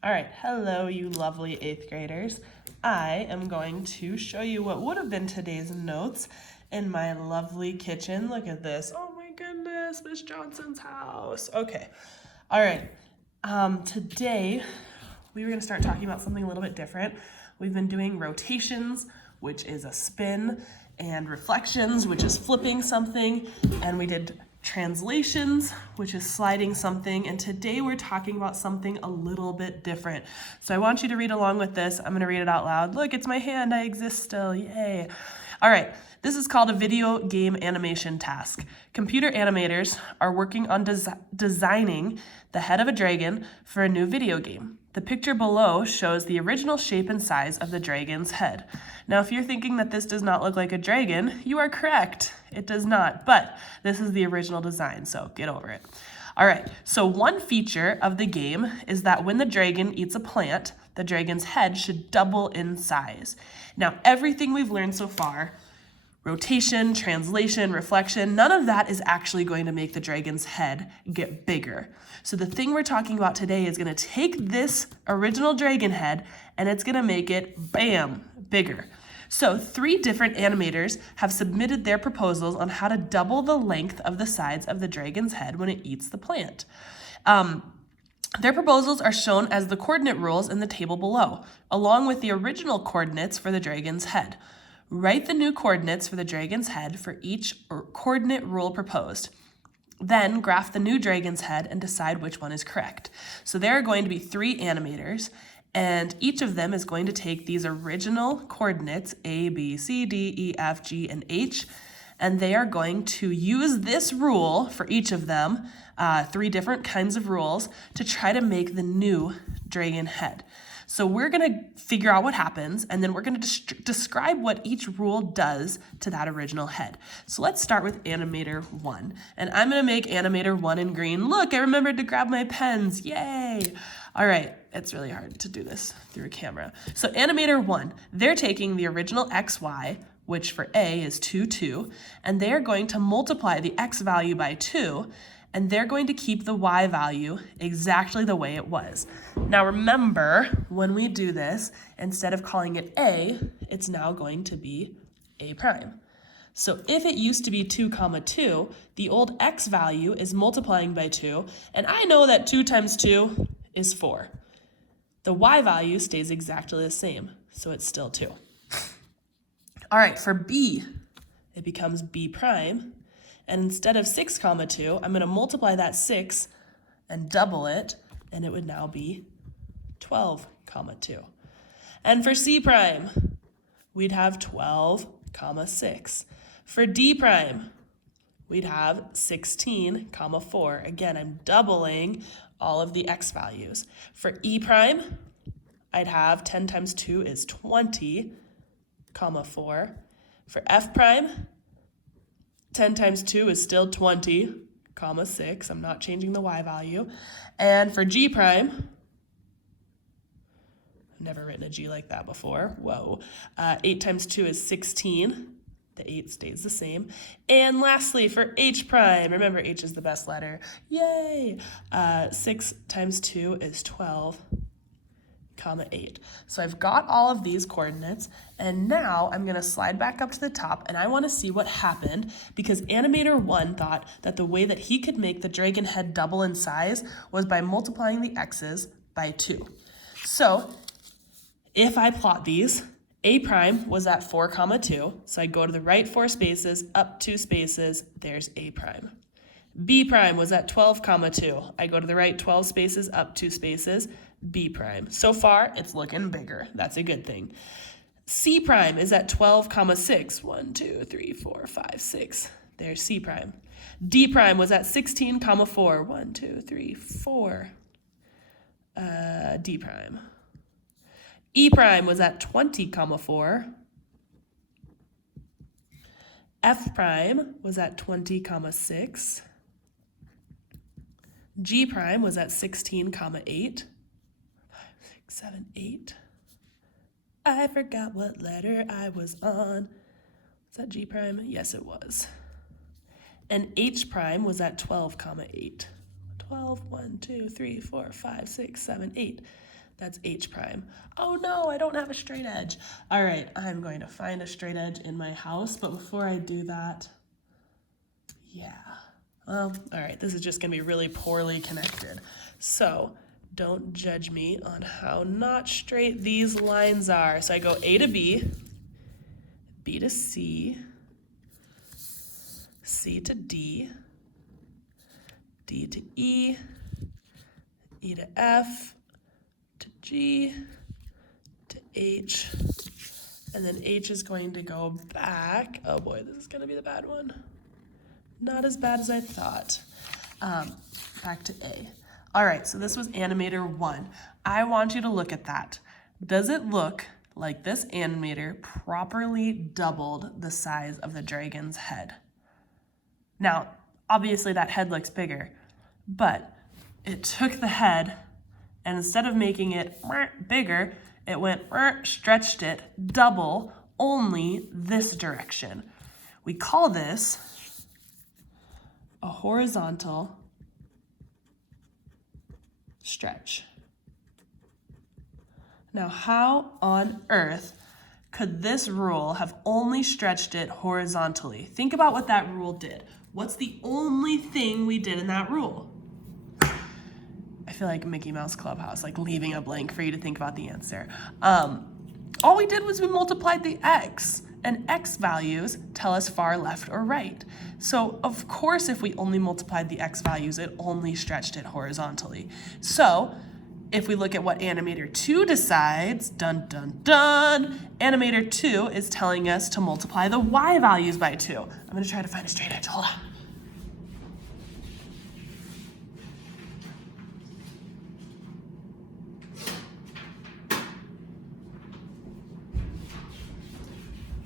All right, hello, you lovely 8th graders. I am going to show you what would have been today's notes in my lovely kitchen. Look at this. Oh my goodness, Miss Johnson's house. Okay, all right. Today we were going to start talking about something a little bit different. We've been doing rotations, which is a spin, and reflections, which is flipping something, and we did translations, which is sliding something, and today we're talking about something a little bit different. So I want you to read along with this. I'm going to read it out loud. Look, it's my hand. I exist still. Yay. All right. This is called a video game animation task. Computer animators are working on designing the head of a dragon for a new video game. The picture below shows the original shape and size of the dragon's head. Now, if you're thinking that this does not look like a dragon, you are correct. It does not, but this is the original design, so get over it. All right, so one feature of the game is that when the dragon eats a plant, the dragon's head should double in size. Now, everything we've learned so far, rotation, translation, reflection, none of that is actually going to make the dragon's head get bigger. So the thing we're talking about today is going to take this original dragon head and it's going to make it, bam, bigger. So 3 different animators have submitted their proposals on how to double the length of the sides of the dragon's head when it eats the plant. Their proposals are shown as the coordinate rules in the table below, along with the original coordinates for the dragon's head. Write the new coordinates for the dragon's head for each coordinate rule proposed. Then graph the new dragon's head and decide which one is correct. So there are going to be 3 animators, and each of them is going to take these original coordinates, A, B, C, D, E, F, G, and H, and they are going to use this rule for each of them, 3 different kinds of rules, to try to make the new dragon head. So we're going to figure out what happens, and then we're going to describe what each rule does to that original head. So let's start with animator 1. And I'm going to make animator 1 in green. Look, I remembered to grab my pens. Yay! All right, it's really hard to do this through a camera. So animator 1, they're taking the original XY, which for A is 2, 2, and they're going to multiply the X value by 2, and they're going to keep the Y value exactly the way it was. Now remember, when we do this, instead of calling it A, it's now going to be A prime. So if it used to be 2, 2, the old X value is multiplying by 2, and I know that 2 times 2 is 4. The Y value stays exactly the same, so it's still 2. All right, for B, it becomes B prime. And instead of 6, 2, I'm going to multiply that 6 and double it, and it would now be 12, 2. And for C prime, we'd have 12, 6. For D prime, we'd have 16, 4. Again, I'm doubling all of the X values. For E prime, I'd have 10 times 2 is 20, 4. For F prime, 10 times 2 is still 20, 6. I'm not changing the Y value. And for G prime, I've never written a G like that before. Whoa. 8 times 2 is 16. The 8 stays the same. And lastly, for H prime, remember H is the best letter. Yay! 6 times 2 is 12. 8. So I've got all of these coordinates, and now I'm going to slide back up to the top, and I want to see what happened, because animator 1 thought that the way that he could make the dragon head double in size was by multiplying the x's by 2. So if I plot these, A prime was at 4, 2, so I go to the right 4 spaces, up 2 spaces, there's A prime. B prime was at 12, 2. I go to the right 12 spaces, up 2 spaces, B prime. So far, it's looking bigger. That's a good thing. C prime is at 12, 6. 1, 2, 3, 4, 5, 6. There's C prime. D prime was at 16, 4. 1, 2, 3, 4. D prime. E prime was at 20, 4. F prime was at 20, 6. G prime was at 16, 8. 7, 8. I forgot what letter I was on. Was that G prime? Yes, it was. And H prime was at 12, 8. 12, 1, 2, 3, 4, 5, 6, 7, 8. That's H prime. Oh no, I don't have a straight edge. All right, I'm going to find a straight edge in my house, but before I do that, yeah. Well, all right, this is just gonna be really poorly connected. So don't judge me on how not straight these lines are. So I go A to B, B to C, C to D, D to E, E to F, to G, to H, and then H is going to go back. Oh boy, this is gonna be the bad one. Not as bad as I thought. Back to A. All right, so this was animator 1. I want you to look at that. Does it look like this animator properly doubled the size of the dragon's head? Now, obviously that head looks bigger, but it took the head and instead of making it bigger, it went stretched it double only this direction. We call this a horizontal stretch. Now, how on earth could this rule have only stretched it horizontally? Think about what that rule did. What's the only thing we did in that rule? I feel like Mickey Mouse Clubhouse, like leaving a blank for you to think about the answer. All we did was we multiplied the x, and x values tell us far left or right. So of course, if we only multiplied the x values, it only stretched it horizontally. So if we look at what animator 2 decides, dun dun dun, animator 2 is telling us to multiply the y values by 2. I'm gonna try to find a straight edge, hold on.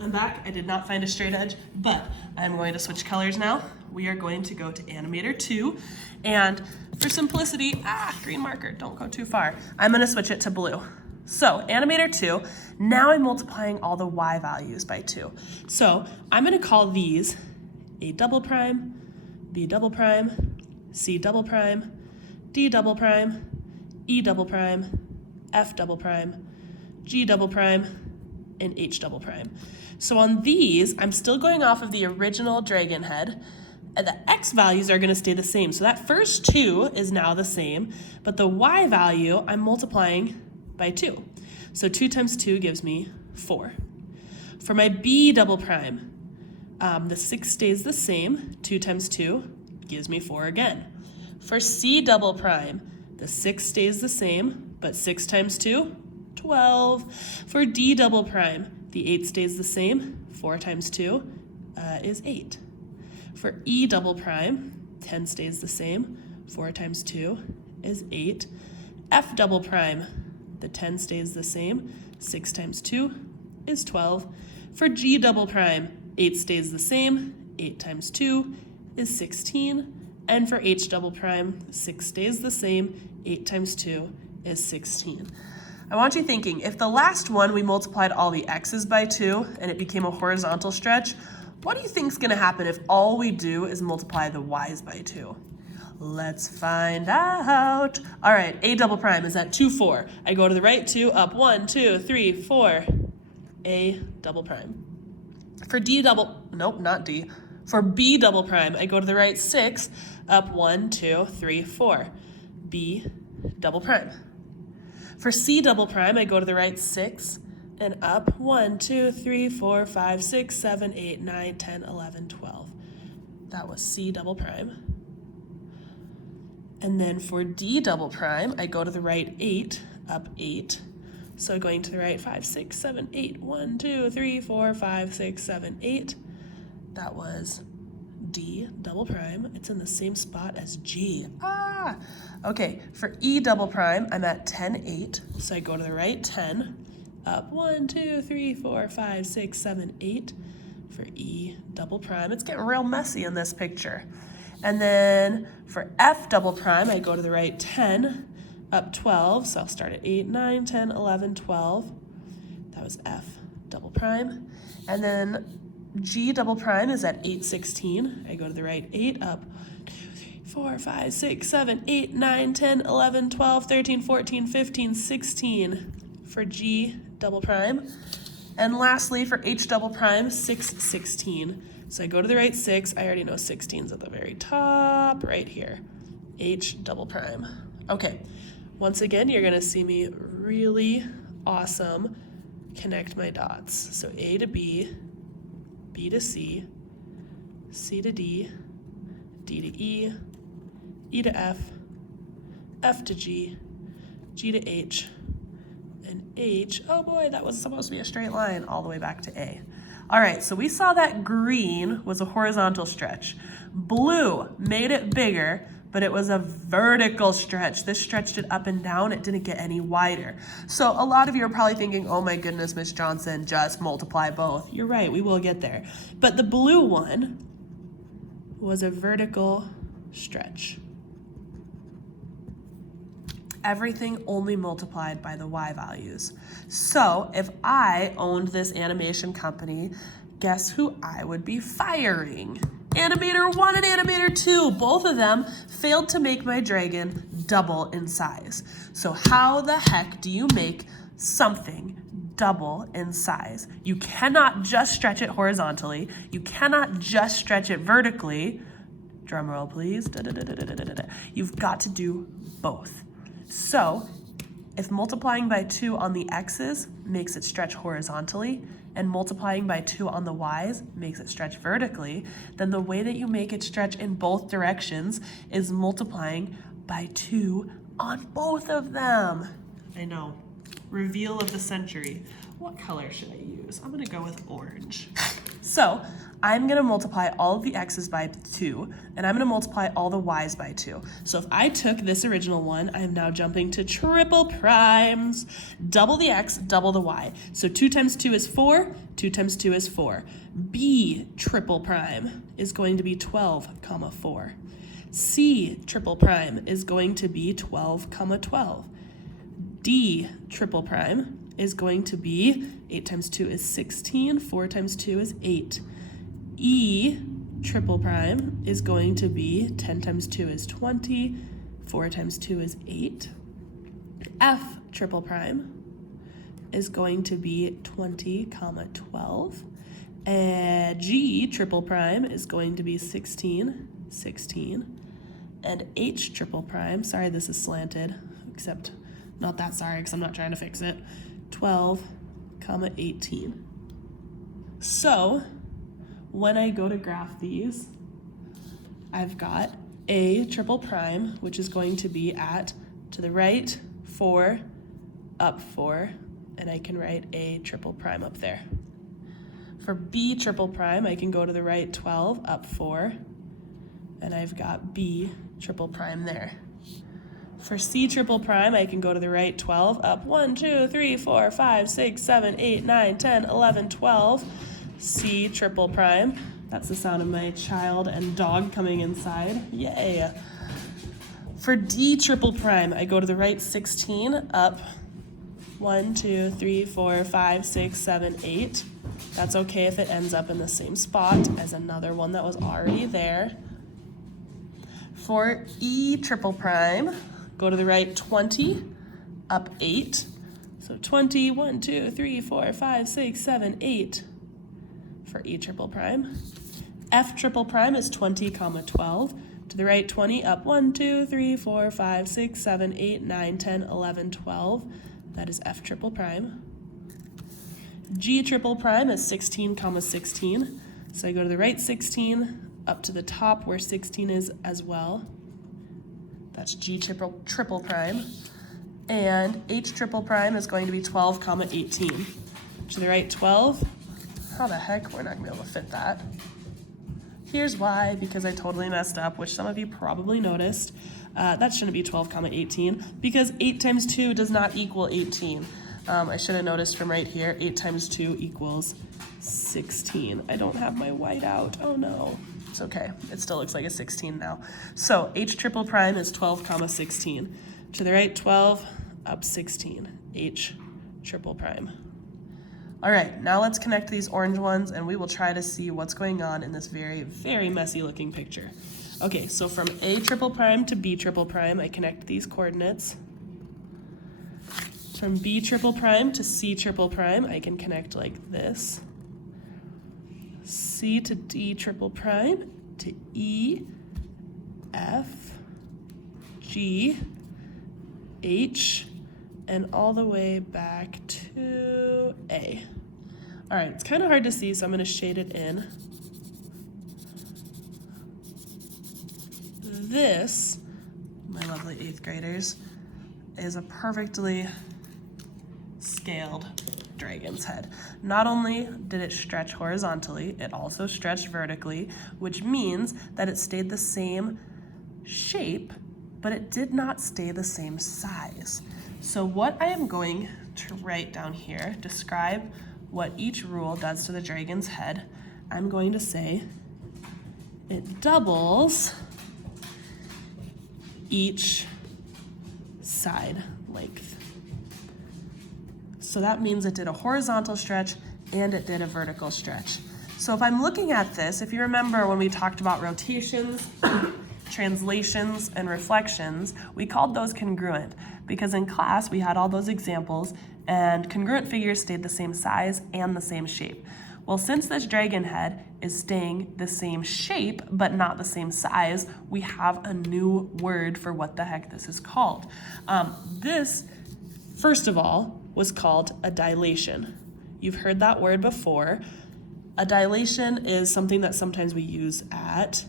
I'm back. I did not find a straight edge, but I'm going to switch colors now. We are going to go to animator 2, and for simplicity, green marker, don't go too far. I'm gonna switch it to blue. So animator 2, now I'm multiplying all the y values by 2. So I'm gonna call these A double prime, B double prime, C double prime, D double prime, E double prime, F double prime, G double prime, and H double prime. So on these, I'm still going off of the original dragon head, and the x values are gonna stay the same. So that first 2 is now the same, but the y value I'm multiplying by 2. So 2 times 2 gives me 4. For my B double prime, the 6 stays the same. 2 times 2 gives me 4 again. For C double prime, the 6 stays the same, but 6 times 2, 12. For D double prime, the 8 stays the same. 4 times 2 is 8. For E double prime, 10 stays the same. 4 times 2 is 8. F double prime, the 10 stays the same. 6 times 2 is 12. For G double prime, 8 stays the same. 8 times 2 is 16. And for H double prime, 6 stays the same. 8 times 2 is 16. I want you thinking, if the last one we multiplied all the x's by 2 and it became a horizontal stretch, what do you think is gonna happen if all we do is multiply the y's by 2? Let's find out. All right, A double prime is at 2, 4. I go to the right 2, up 1, 2, 3, 4. A double prime. For D double, nope, not D. For B double prime, I go to the right 6, up 1, 2, 3, 4. B double prime. For C double prime, I go to the right 6 and up 1, 2, 3, 4, 5, 6, 7, 8, 9, 10, 11, 12. That was C double prime. And then for D double prime, I go to the right 8, up 8. So going to the right 5, 6, 7, 8, 1, 2, 3, 4, 5, 6, 7, 8. That was D double prime. It's in the same spot as G. Okay, for E double prime, I'm at 10, 8. So I go to the right 10, up 1, 2, 3, 4, 5, 6, 7, 8. For E double prime, it's getting real messy in this picture. And then for F double prime, I go to the right 10, up 12. So I'll start at 8, 9, 10, 11, 12. That was F double prime. And then G double prime is at 8, 16. I go to the right 8, up 1, 2, 3, 4, 5, 6, 7, 8, 9, 10, 11, 12, 13, 14, 15, 16 for G double prime. And lastly, for H double prime, 6, 16. So I go to the right 6. I already know 16's at the very top right here. H double prime. Okay, once again, you're gonna see me really awesome connect my dots. So A to B, B to C, C to D, D to E, E to F, F to G, G to H, and H, oh boy, that was supposed to be a straight line all the way back to A. All right, so we saw that green was a horizontal stretch. Blue made it bigger, but it was a vertical stretch. This stretched it up and down. It didn't get any wider. So a lot of you are probably thinking, oh my goodness, Miss Johnson, just multiply both. You're right, we will get there. But the blue one was a vertical stretch. Everything only multiplied by the Y values. So if I owned this animation company, guess who I would be firing? Animator 1 and Animator 2, both of them failed to make my dragon double in size. So how the heck do you make something double in size? You cannot just stretch it horizontally. You cannot just stretch it vertically. Drum roll, please. You've got to do both. So if multiplying by 2 on the x's makes it stretch horizontally and multiplying by 2 on the y's makes it stretch vertically, then the way that you make it stretch in both directions is multiplying by 2 on both of them. I know. Reveal of the century. What color should I use? I'm gonna go with orange. So I'm gonna multiply all of the x's by 2, and I'm gonna multiply all the y's by 2. So if I took this original one, I am now jumping to triple primes. Double the x, double the y. So 2 times 2 is 4, 2 times 2 is 4. B triple prime is going to be 12, comma 4. C triple prime is going to be 12, comma 12. D triple prime is going to be 8 times 2 is 16, 4 times 2 is 8. E triple prime is going to be 10 times 2 is 20, 4 times 2 is 8. F triple prime is going to be 20, comma 12. And G triple prime is going to be 16, 16. And H triple prime, sorry this is slanted, except not that sorry because I'm not trying to fix it, 12, comma 18. So when I go to graph these, I've got A triple prime, which is going to be at, to the right, 4, up 4, and I can write A triple prime up there. For B triple prime, I can go to the right 12, up 4, and I've got B triple prime there. For C triple prime, I can go to the right 12, up 1, 2, 3, 4, 5, 6, 7, 8, 9, 10, 11, 12. C triple prime. That's the sound of my child and dog coming inside. Yay. For D triple prime, I go to the right 16, up 1, 2, 3, 4, 5, 6, 7, 8. That's okay if it ends up in the same spot as another one that was already there. For E triple prime, go to the right 20, up 8. So 20, 1, 2, 3, 4, 5, 6, 7, 8 for E triple prime. F triple prime is 20, comma 12. To the right 20, up 1, 2, 3, 4, 5, 6, 7, 8, 9, 10, 11, 12. That is F triple prime. G triple prime is 16, comma 16. So I go to the right 16, up to the top where 16 is as well. That's G triple prime. And H triple prime is going to be 12, comma 18. To the right 12. How the heck? We're not gonna be able to fit that. Here's why, because I totally messed up, which some of you probably noticed. That shouldn't be 12, comma 18, because 8 times 2 does not equal 18. I should have noticed from right here, 8 times 2 equals 16. I don't have my white out. Oh no. It's okay. It still looks like a 16 now. So H triple prime is 12, comma 16. To the right 12, up 16. H triple prime. All right, now let's connect these orange ones and we will try to see what's going on in this very, very messy looking picture. Okay, so from A triple prime to B triple prime, I connect these coordinates. From B triple prime to C triple prime, I can connect like this. C to D triple prime to E, F, G, H, and all the way back to A. All right, it's kind of hard to see, so I'm going to shade it in. This, my lovely 8th graders, is a perfectly scaled dragon's head. Not only did it stretch horizontally, it also stretched vertically, which means that it stayed the same shape, but it did not stay the same size. So what I am going to write down here, describe what each rule does to the dragon's head. I'm going to say it doubles each side length. So that means it did a horizontal stretch and it did a vertical stretch. So if I'm looking at this, if you remember when we talked about rotations, translations, and reflections, we called those congruent because in class we had all those examples and congruent figures stayed the same size and the same shape. Well, since this dragon head is staying the same shape but not the same size, we have a new word for what the heck this is called. This, first of all, was called a dilation. You've heard that word before. A dilation is something that sometimes we use at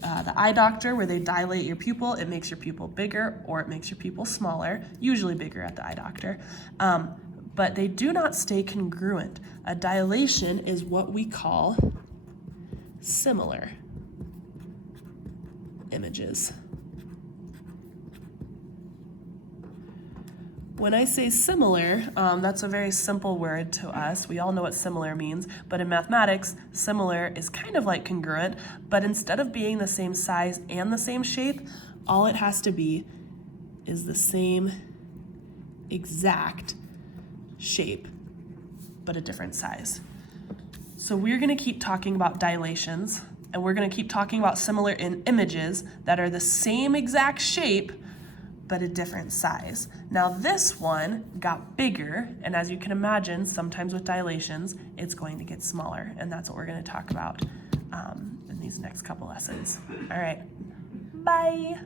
the eye doctor where they dilate your pupil. It makes your pupil bigger or it makes your pupil smaller, usually bigger at the eye doctor. But they do not stay congruent. A dilation is what we call similar images. When I say similar, that's a very simple word to us. We all know what similar means, but in mathematics, similar is kind of like congruent, but instead of being the same size and the same shape, all it has to be is the same exact shape, but a different size. So we're gonna keep talking about dilations, and we're gonna keep talking about similar in images that are the same exact shape, but a different size. Now this one got bigger, and as you can imagine, sometimes with dilations, it's going to get smaller, and that's what we're gonna talk about in these next couple lessons. All right, bye.